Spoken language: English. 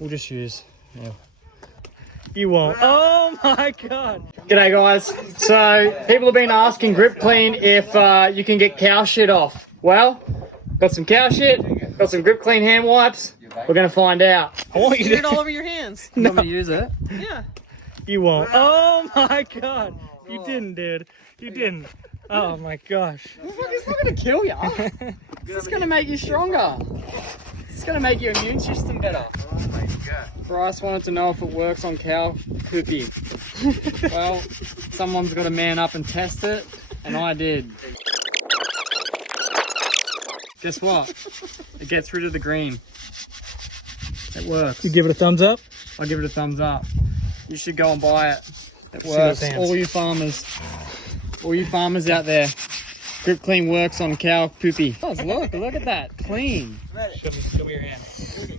We'll just use, yeah. You won't. Oh my God. G'day guys. So people have been asking Grip Clean if you can get cow shit off. Well, got some cow shit, got some Grip Clean hand wipes. We're gonna find out. I want you to get it all over your hands. You want me to use it? Yeah. You won't. Oh my God. You didn't, dude. You didn't. Oh my gosh. It's not gonna kill you. It's just gonna make you stronger. It's gonna make your immune system better. Oh my God. Bryce wanted to know if it works on cow poopy. Well, someone's got to man up and test it, and I did. Guess what? It gets rid of the green. It works. You give it a thumbs up? I'll give it a thumbs up. You should go and buy it. It works. All you farmers out there. Grip Clean works on cow poopy. Oh, look at that. Clean. Show me your hand.